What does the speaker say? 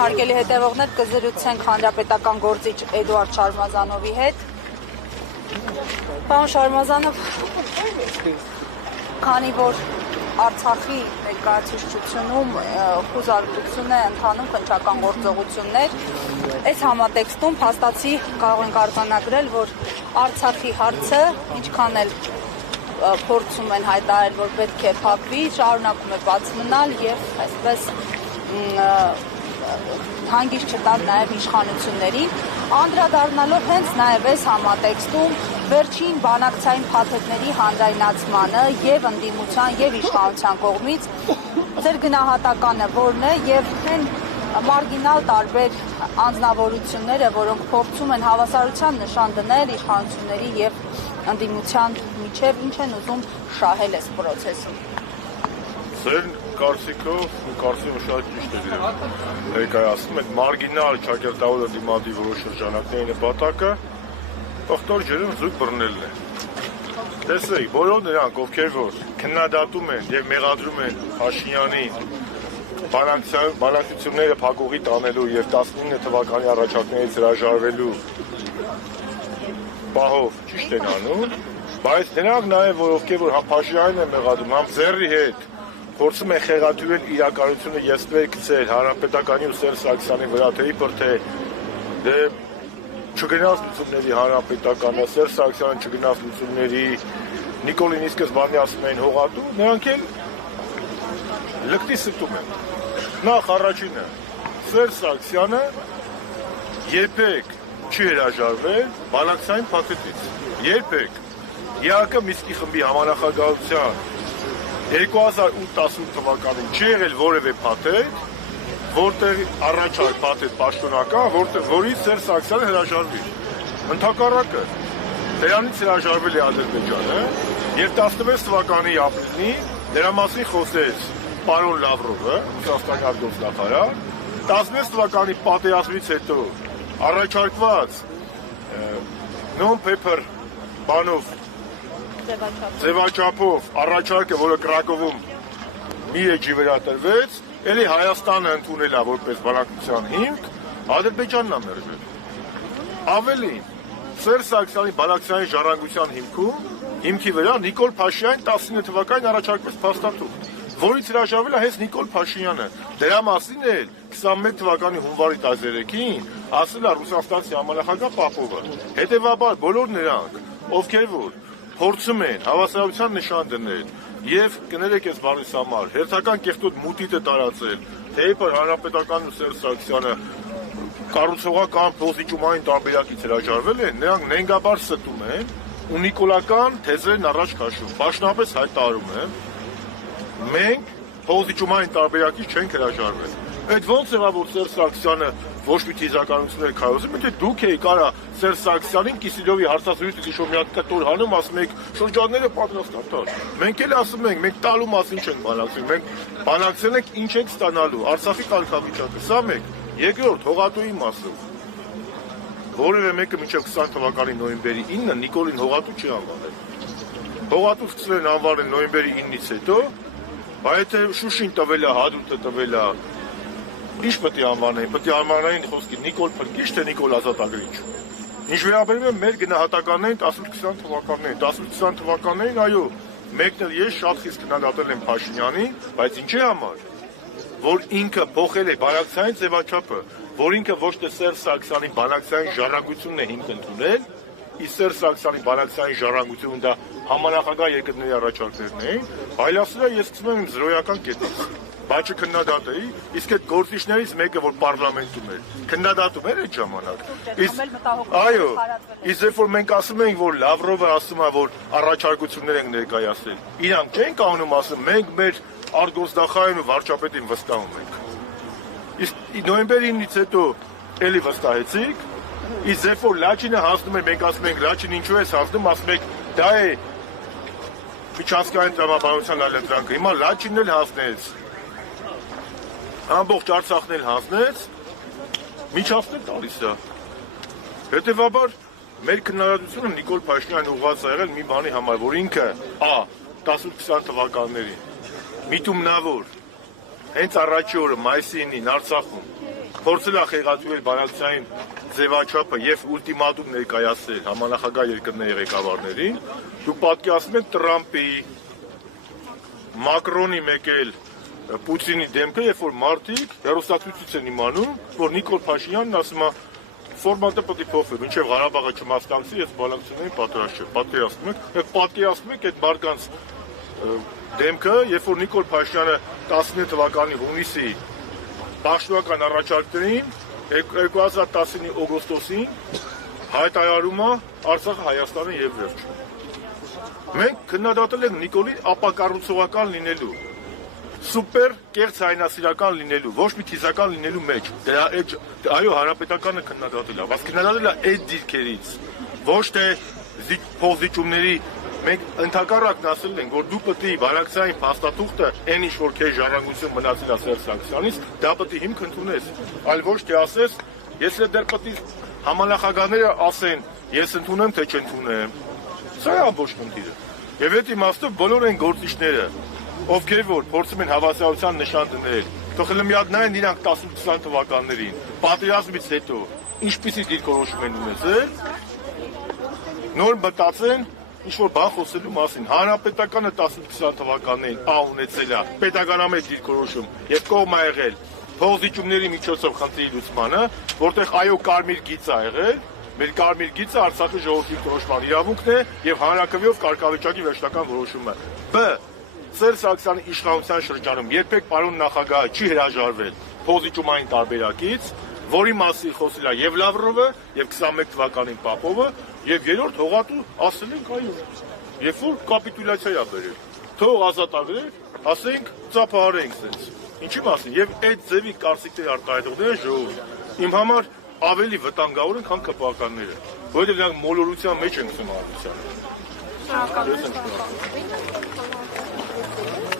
հարգելի հետևողներ, կզրուցենք հանրապետական գործիչ Էդուարդ Շարմազանովի հետ։ Պարոն Շարմազանով, քանի որ Արցախի ներկայացուցչությունում խուզարկություն է ընթանում քննչական գործողություններ, այս համատեքստում փաստացի կարող ենք արձանագրել, որ Արցախի հարցը ինչքան էլ փորձում են հայտարարել, որ պետք է փակվի, շարունակում է բաց մնալ եւ այսպես հանգիստ չտալ նաեւ իշխանություններին, անդրադառնալով հենց նաեւ այս համատեքստում վերջին բանակցային փաթեթների հանրայնացմանը եւ ընդդիմության եւ իշխանության կողմից ձեր գնահատականը որն է եւ այն մարգինալ տարբեր անձնավորությունները, որոնք փորձում են հավասարության նշան դնել իշխանությունների եւ ընդդիմության միջև, ինչ են ուզում շահել այս process-ում։ Ձեր կարծիքով ու կարծիքը շատ ճիշտ է ներկայացնում եք մարգինալ ճակերտավոր դիմադի որոշ շրջանակների նպատակը ողտոր ջերմ զույգ բռնելն է։ Տեսեք, բոլոր նրանք, ովքեր որ քննադատում են եւ մեղադրում են Փաշինյանին բանակցությունները փակուղի տանելու եւ 19 թվականի առաջարկներից հրաժարվելու պահով ճիշտ են անում, բայց նրանք նաեւ ովքեր որ Փաշինյանին են մեղադրում, համ ձեռի հետ փորձում են խեղաթյուրել իրականությունը եսներ գցել Հանրապետականի ու Սերժ Սարգսյանի վրա, թե իբր թե չգնաց լուծումների Հանրապետականը, Սերժ Սարգսյանը չգնաց լուծումների, Նիկոլին ի սկզբանե ասում էին հողատու, նրանք էլ լկտի ստում են։ Նախ առաջինը, Սերժ Սարգսյանը երբեք չի հրաժարվել բանակցային փաթեթից, երբեք։ ԵԱԿ Մինսկի խմբի համանախագահության 2018 թվականին չի եղել որևէ փաթեթ, որտեղ առաջարկ փաթեթ պաշտոնական, որից Սերժ Սարգսյանը հրաժարվի։ Ընդհակառակը, դրանից հրաժարվել է Ադրբեջանը եւ 16 թվականի ապրիլին դրա մասին խոսեց պարոն Լավրովը, Ռուսաստանի արտգործնախարար, 16 թվականի պատերազմից հետո առաջարկված non-paper բանով ձևաչափով առաջարկը, որը Կրակովում մի էջի վրա տրվեց, էլի Հայաստանը ընդունել է որպես բանակցության հիմք, Ադրբեջանն է մերժել։ Ավելին, Սերժ Սարգսյանի բանակցային ժառանգության հիմքի վրա Նիկոլ Փաշինյանին 19 թվականին առաջարկվեց փաստաթուղթ, որից հրաժարվել է հենց Նիկոլ Փաշինյանը։ Դրա մասին էլ 21 թվականի հունվարի 13-ին ասել է Ռուսաստանցի համանախագահ Պապովը։ Հետևաբար բոլոր նրանք, ովքեր որ փորձում են հավասարության նշան դնել եւ կներեք այս բանից համար հերթական կեղտոտ մուտիտը տարածել, թե իբր Հանրապետականն ու Սերժ Սարգսյանը կառուցողական փոխիչումային տարբերակից հրաժարվել են, նրանք նենգաբար ստում են ու նիկոլական թեզերն առաջ քաշում։ Պաշտոնապես հայտարարում են, մենք փոխիչումային տարբերակից չենք հրաժարվել։ Այդ ո՞նց եղավ, որ Սերժ Սարգսյանը ոչ մի թիզականություններ քայլում, թե դուք էիք արա Սերժ Սարգսյանին Կիսիլյովի հարցազրույցը գիշոր մի հատ կտոր հանում, ասում եք շրջանները պատրաստատար։ Մենք էլ ասում ենք, մենք տալու մասին չենք բանակցում, մենք բանակցել ենք ինչ ենք ստանալու, Արցախի կարգավիճակը, սա մեկ։ Երկրորդ հողատուի մասով։ Որևէ մեկը մինչև 20 թվականի նոյեմբերի 9-ը Նիկոլին հողատու չի անվանել։ Հողատու սկսել են անվանել նոյեմբերի 9-ից հետո, բայց եթե Շուշին տվել է, Հադրութը տվել է, ինչ պետք է անվանեին, պետք է անվանեին խոսքի Նիկոլ Փրկիչ, թե Նիկոլ Ազատագրիչ։ Ինչ վերաբերում է մեր գնահատականներին 18-20 թվականներին, 18-20 թվականներին, այո, մեկն էլ ես շատ խիստ քննադատել եմ Փաշինյանին, բայց ինչի համար, որ ինքը փոխել է բանակցային ձևաչափը, որ ինքը ոչ թե Սերժ Սարգսյանի բանակցային ժառանգությունն է հիմք ընդունել, իսկ Սերժ Սարգսյանի բանակցային ժառանգությունը դա համանախագահ երկրների առաջարկներն էին, այլ ասել ես սկսում եմ իմ զրոյական կետից, բայց չքննադատեի, իսկ այդ գործիչներից մեկը, որ պարլամենտում էր, քննադատում էր այդ ժամանակ։ Այո, իսկ երբ որ մենք ասում ենք, որ Լավրովը ասում է, որ առաջարկություններ ենք ներկայացրել, իրանք չեն կանոնում ասում, մենք մեր արտգործնախարարին ու վարչապետին վստահում ենք։ Իսկ նոյեմբերի 9-ից հետո էլի վստահեցիք, իսկ երբ որ Լաչինը հանձնում էր, մենք ասում ենք Լաչին ինչու է հանձնում, ասում եք դա է միջազգային տրամաբանության այլընտրանքը։ Հիմա Լաչինն էլ հանձնեց, ամբողջ Արցախն էլ հանձնեց, միջազգային տալիս է։ Հետևաբար մեր քննադատությունը Նիկոլ Փաշինյանին ուղղված է եղել մի բանի համար, որ ինքը 18-20 թվականներին միտումնավոր հենց առաջի օրը մայիսի 9-ին Արցախում փորձել է խեղաթյուրել բանակցային ձևաչափը եւ ուլտիմատում ներկայացնել համանախագահ երկրների ղեկավարներին, դուք պատկերացնում եք Տրամպի, Մակրոնի մեկ էլ Պուտինի դեմքը, երբ որ մարդիկ հեռուստացույցից են իմանում, որ Նիկոլ Փաշինյանն ասում է ֆորմատը պետք է փոխվի, մինչև Ղարաբաղը չմասնակցի, ես բանակցությունների պատրաստ չեմ, պատկերացնում եք այդ մարդկանց դեմքը, երբ որ Նիկոլ Փաշինյանը 19 թվականի հունիսի պաշտոնական առաջարկներին 2019 օգոստոսին հայտարարում է Արցախը Հայաստանը եւ վերջ։ Մենք քննադատել ենք Նիկոլի ապակառուցողական լինելու, սուպեր կեղծ հայնասիրական լինելու, ոչ մի թիզական լինելու մեջ։ Այո, հանրապետականը քննադատել է, բայց քննադատել է այդ դիրքերից, ոչ թե փոխզիջումների։ Մենք ընդհակառակն ասել ենք, որ դու պետք է բանակցային փաստաթուղթը այն ինչ որ քեզ ժառանգություն մնացել է Սերժ Սարգսյանից, դա պետք է հիմք ընդունես, այլ ոչ թե ասես, ես էլ դեռ պետք է համանախագահները ասեն, ես ընդունեմ թե չընդունեմ։ Սա է ամբողջ խնդիրը։ Եվ այդ իմաստով բոլոր այն գործիչները, ովքեր որ փորձում են հավասարության նշան դնել, թող մի հատ նայեն իրանք 10-20 թվականներին, պատերազմից հետո ինչպիսի դիրքորոշում են ունեցել, նոր մտածեն ինչ-որ բան խոսելու մասին, հանրապետականը 10-20 թվականներին ունեցել է պետականամետ դիրքորոշում և կողմ է եղել փոխզիջումների միջոցով խնդրի լուծմանը, որտեղ այո կարմիր գիծ է եղել, մեր կարմիր գիծը Արցախի ժողովրդի որոշման իրավունքն է և հանրակրվեով կարգավիճակի վերջնական որոշումը։ Բ. Սերժ Սարգսյանի իշխանության շրջանում երբեք պարոն նախագահը չի հրաժարվել փոխզիջումային տարբերակից, որի մասին խոսել է և Լավրովը, և 21 թվականին Պապովը, և երրորդ հողատու ասել ենք այո, երբ որ կապիտուլյացիա է բերել, թող ազատագրել, ասենք ծափահարենք սենց, ինչի մասին, և այդ ձևի կարծիքների արտահայտողները ժողովուրդ, իմ համար ավելի վտանգավոր են, քան ԿՊԱ-ականները, որովհետև նրանք մոլորության մեջ են գցում հանրությանը։